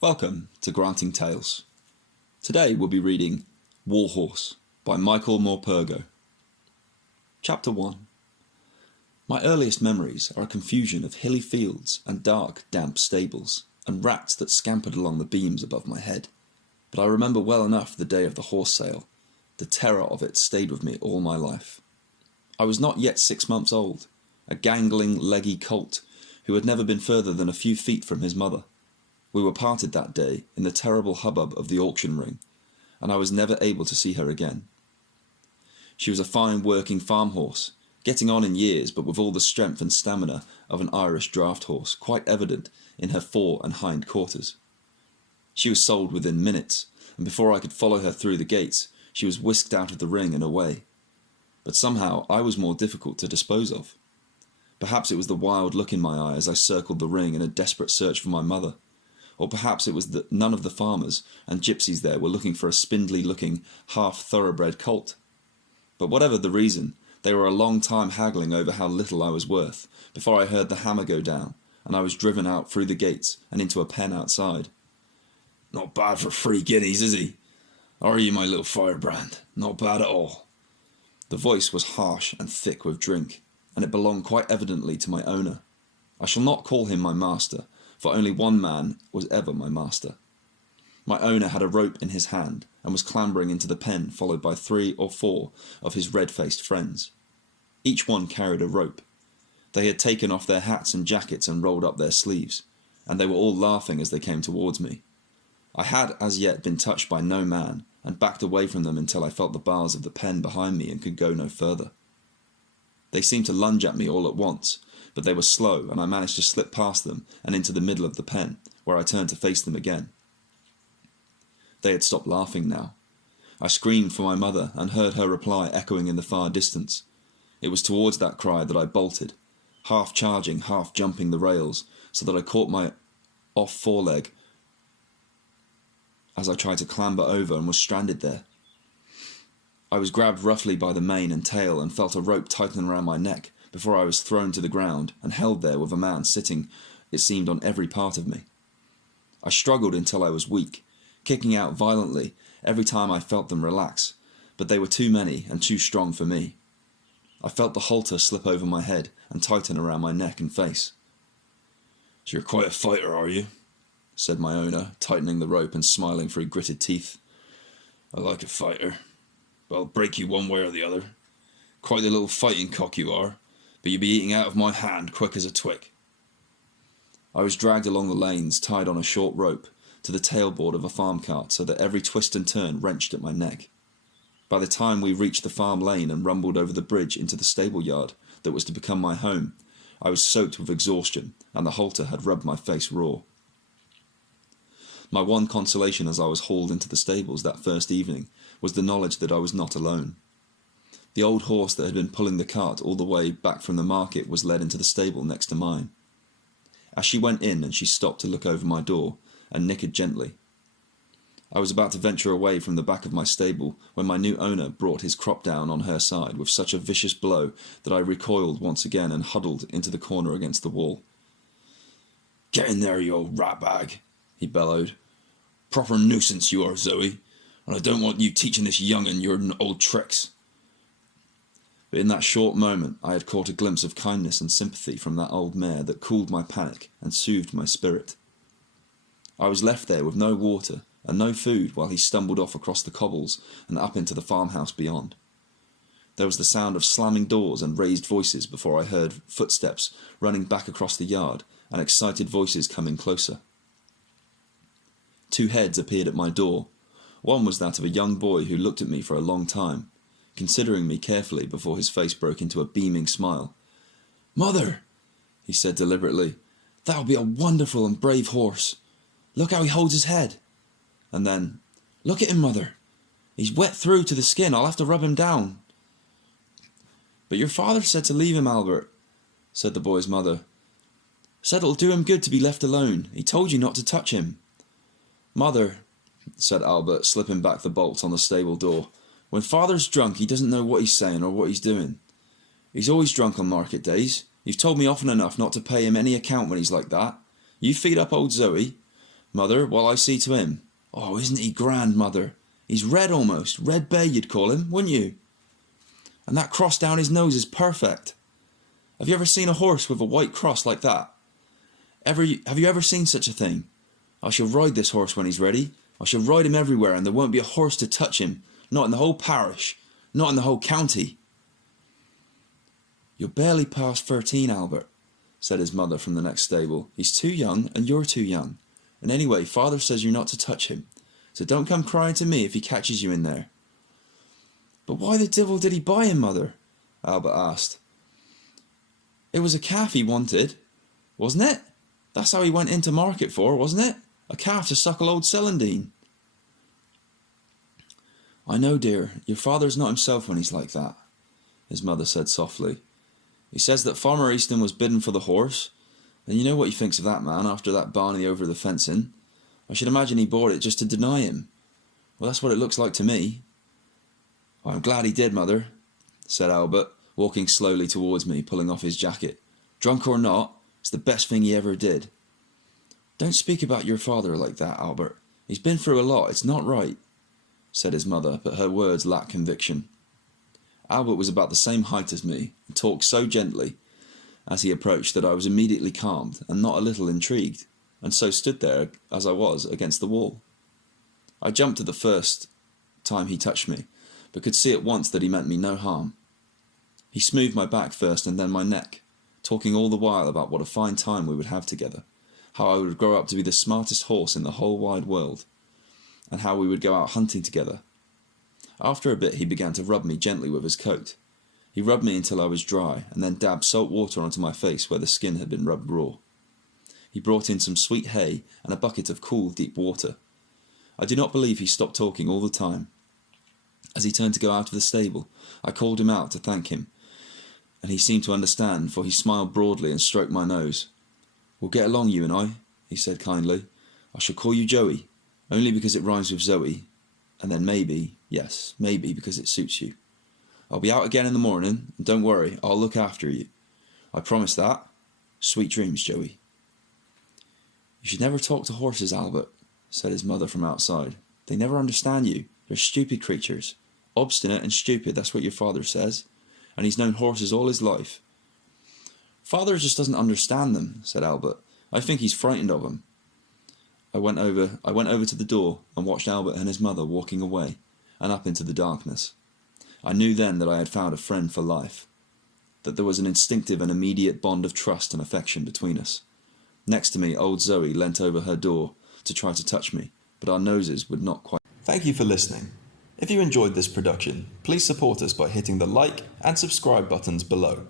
Welcome to Granting Tales. Today we'll be reading Warhorse by Michael Morpurgo. Chapter 1. My earliest memories are a confusion of hilly fields and dark, damp stables, and rats that scampered along the beams above my head. But I remember well enough the day of the horse sale. The terror of it stayed with me all my life. I was not yet 6 months old, a gangling, leggy colt who had never been further than a few feet from his mother. We were parted that day in the terrible hubbub of the auction ring, and I was never able to see her again. She was a fine working farm horse, getting on in years but with all the strength and stamina of an Irish draught horse quite evident in her fore and hind quarters. She was sold within minutes, and before I could follow her through the gates, she was whisked out of the ring and away. But somehow I was more difficult to dispose of. Perhaps it was the wild look in my eye as I circled the ring in a desperate search for my mother. Or perhaps it was that none of the farmers and gypsies there were looking for a spindly-looking, half-thoroughbred colt. But whatever the reason, they were a long time haggling over how little I was worth, before I heard the hammer go down, and I was driven out through the gates and into a pen outside. "Not bad for 3 guineas, is he? Are you, my little firebrand? Not bad at all." The voice was harsh and thick with drink, and it belonged quite evidently to my owner. I shall not call him my master, for only one man was ever my master. My owner had a rope in his hand, and was clambering into the pen, followed by 3 or 4 of his red-faced friends. Each one carried a rope. They had taken off their hats and jackets and rolled up their sleeves, and they were all laughing as they came towards me. I had as yet been touched by no man, and backed away from them until I felt the bars of the pen behind me and could go no further. They seemed to lunge at me all at once, but they were slow, and I managed to slip past them and into the middle of the pen, where I turned to face them again. They had stopped laughing now. I screamed for my mother, and heard her reply echoing in the far distance. It was towards that cry that I bolted, half charging, half jumping the rails, so that I caught my off foreleg as I tried to clamber over and was stranded there. I was grabbed roughly by the mane and tail and felt a rope tighten around my neck before I was thrown to the ground and held there with a man sitting, it seemed, on every part of me. I struggled until I was weak, kicking out violently every time I felt them relax, but they were too many and too strong for me. I felt the halter slip over my head and tighten around my neck and face. "So you're quite a fighter, are you?" said my owner, tightening the rope and smiling through gritted teeth. "I like a fighter, but I'll break you one way or the other. Quite a little fighting cock you are, but you'll be eating out of my hand quick as a twick." I was dragged along the lanes, tied on a short rope, to the tailboard of a farm cart, so that every twist and turn wrenched at my neck. By the time we reached the farm lane and rumbled over the bridge into the stable yard that was to become my home, I was soaked with exhaustion, and the halter had rubbed my face raw. My one consolation as I was hauled into the stables that first evening was the knowledge that I was not alone. The old horse that had been pulling the cart all the way back from the market was led into the stable next to mine. As she went in, and she stopped to look over my door and nickered gently. I was about to venture away from the back of my stable when my new owner brought his crop down on her side with such a vicious blow that I recoiled once again and huddled into the corner against the wall. "Get in there, you old ratbag," he bellowed. "Proper nuisance you are, Zoe, and I don't want you teaching this young'un your old tricks." But in that short moment I had caught a glimpse of kindness and sympathy from that old mare that cooled my panic and soothed my spirit. I was left there with no water and no food while he stumbled off across the cobbles and up into the farmhouse beyond. There was the sound of slamming doors and raised voices before I heard footsteps running back across the yard and excited voices coming closer. 2 heads appeared at my door. One was that of a young boy who looked at me for a long time, considering me carefully before his face broke into a beaming smile. "Mother," he said deliberately, "that'll be a wonderful and brave horse. Look how he holds his head." And then, "Look at him, Mother. He's wet through to the skin. I'll have to rub him down." "But your father said to leave him, Albert," said the boy's mother. "Said it'll do him good to be left alone. He told you not to touch him." "Mother," said Albert, slipping back the bolt on the stable door, "when father's drunk he doesn't know what he's saying or what he's doing. He's always drunk on market days. You've told me often enough not to pay him any account when he's like that. You feed up old Zoe. mother, while I see to him. Oh, isn't he grand, mother? He's red almost, red bay you'd call him, wouldn't you? And that cross down his nose is perfect. Have you ever seen a horse with a white cross like that? Have you ever seen such a thing? I shall ride this horse when he's ready. I shall ride him everywhere, and there won't be a horse to touch him, not in the whole parish, not in the whole county. You're barely past 13, Albert, said his mother from the next stable. He's too young, and you're too young. And anyway, father says you're not to touch him, so don't come crying to me if he catches you in there. But why the devil did he buy him, mother? Albert asked. It was a calf he wanted, wasn't it? That's how he went into market for, wasn't it? A calf to suckle old Celandine. I know, dear, your father's not himself when he's like that, his mother said softly. He says that Farmer Easton was bidden for the horse, and you know what he thinks of that man after that Barney over the fencing. I should imagine he bought it just to deny him. Well, that's what it looks like to me. I'm glad he did, mother, said Albert, walking slowly towards me, pulling off his jacket. Drunk or not, it's the best thing he ever did. Don't speak about your father like that, Albert. He's been through a lot, it's not right, said his mother, but her words lacked conviction. Albert was about the same height as me, and talked so gently as he approached that I was immediately calmed and not a little intrigued, and so stood there as I was against the wall. I jumped at the first time he touched me, but could see at once that he meant me no harm. He smoothed my back first and then my neck, talking all the while about what a fine time we would have together, how I would grow up to be the smartest horse in the whole wide world, and how we would go out hunting together. After a bit he began to rub me gently with his coat. He rubbed me until I was dry, and then dabbed salt water onto my face where the skin had been rubbed raw. He brought in some sweet hay and a bucket of cool, deep water. I do not believe he stopped talking all the time. As he turned to go out of the stable, I called him out to thank him, and he seemed to understand, for he smiled broadly and stroked my nose. We'll get along, you and I, he said kindly. I shall call you Joey, only because it rhymes with Zoe, and then maybe, yes, maybe because it suits you. I'll be out again in the morning, and don't worry, I'll look after you. I promise that. Sweet dreams, Joey. You should never talk to horses, Albert, said his mother from outside. They never understand you. They're stupid creatures. Obstinate and stupid, that's what your father says. And he's known horses all his life. Father just doesn't understand them, said Albert. I think he's frightened of them. I went over to the door and watched Albert and his mother walking away and up into the darkness. I knew then that I had found a friend for life, that there was an instinctive and immediate bond of trust and affection between us. Next to me, old Zoe leant over her door to try to touch me, but our noses would not quite. Thank you for listening. If you enjoyed this production, please support us by hitting the like and subscribe buttons below.